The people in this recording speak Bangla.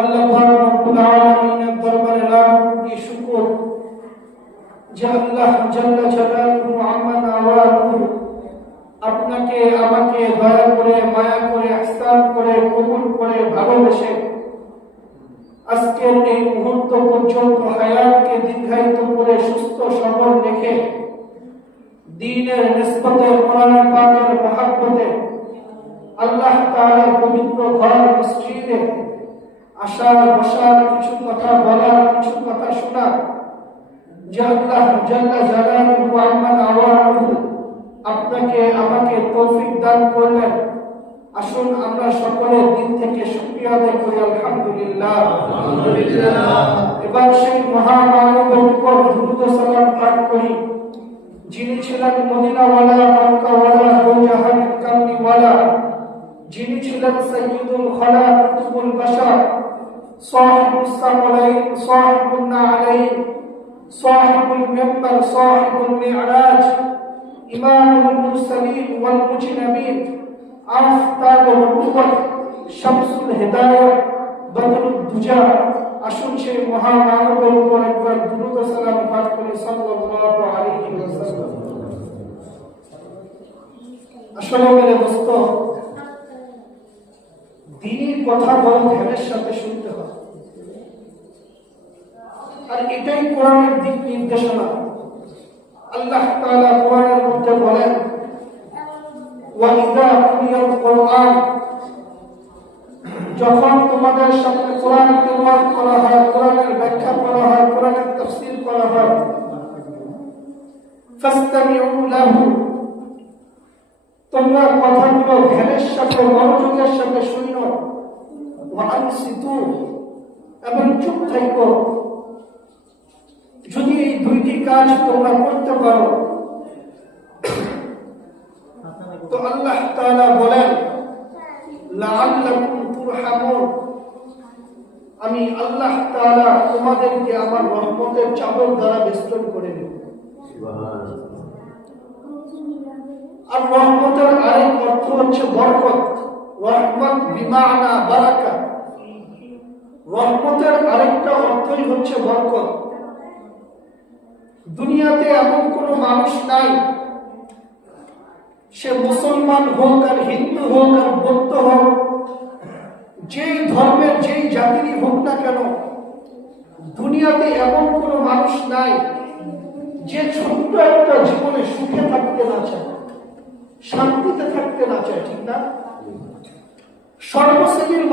আল্লাহ রাব্বুল আলামিনের দরবারে লাখ কোটি শুকর যে আল্লাহ জাল্লা জালালুহু আম্মা নাওয়ালুহু আপনাকে আমাকে দয়া করে মায়া করে ইহসান করে কবুল করে ভালোবেসে আজকের এই মুহূর্ত পর্যন্ত হায়াতকে দীর্ঘায়িত করে সুস্থ সবল রেখে দ্বীনের নিসবতে কোরআন পাকের মহব্বতে আল্লাহ তাআলার পবিত্র ঘর মসজিদে আসার বসার কিছু কথা বলার কিছু কথা শোনার যে আল্লাহ জাল্লা জালালুহু আম্মা নাওয়ালুহু আপনাকে আমাকে তৌফিক দান করলেন। আসুন আমরা সকলে দিল থেকে শুকরিয়া আদায় করি আলহামদুলিল্লাহ। এবার সেই মহামানবের উপর দুরূদ ও সালাম পাঠ করি যিনি ছিলেন মদিনাওয়ালা মক্কাওয়ালা দু জাহানের কামলিওয়ালা, যিনি ছিলেন সাইয়্যিদুল খালাক কুতুবুল বাশার সাহিবুস সামালাইন সাহিবুন নালাইন সাহিবুল মিম্বার সাহিবুল মি'রাজ ইমামুল মুরসালিন ওয়াল মুজনাবিন আফতাবুল নবুওয়াত শামসুল হিদায়াত বদরুদ দুজা। আসুন সেই মহামানবের উপর একবার দুরূদ ও সালাম পাঠ করি সাল্লাল্লাহু আলাইহি ওয়াসাল্লাম। আসলে মেরে দোস্ত, দ্বীনি কথা বড় ধ্যানের সাথে শুনতে হয়, আর এটাই কোরআনের দিক নির্দেশনা। আল্লাহ তাআলা কোরআনের মধ্যে বলেন ওয়াইদা কুরিয়াল কোরআন, যখন তোমাদের সামনে কোরআন তেলাওয়াত করা হয়, কোরআনের ব্যাখ্যা করা হয়, কোরআনের তাফসীর করা হয়, ফাসতামিউ লাহু, তোমরা কথাগুলো ধ্যানের সাথে মনোযোগের সাথে শুনো, ওয়া আনসিতু, এবং চুপ থাকো। যদি এই দুইটি কাজ তোমরা করতে পারো তো আল্লাহ তাআলা বলেন লাআল্লাকুম তুরহামুন, আমি আল্লাহ তাআলা তোমাদেরকে আমার রহমতের চাদর দ্বারা বেষ্টন করে নেব। সুবহানাল্লাহ। আর রহমতের আরেক অর্থ হচ্ছে বরকত। রহমত বিমানা বারাকা, রহমতের আরেকটা অর্থই হচ্ছে বরকত। দুনিয়াতে এমন কোন মানুষ নাই, সে মুসলমান হোক আর হিন্দু হোক আর বৌদ্ধ হোক, যেই ধর্মের যেই জাতিরই হোক না কেন, দুনিয়াতে এমন কোন মানুষ নাই যে ছোট্ট একটা জীবনে সুখে থাকতে না চায়, শান্তিতে থাকতে না চায়, ঠিক না? সর্বশ্রেণীর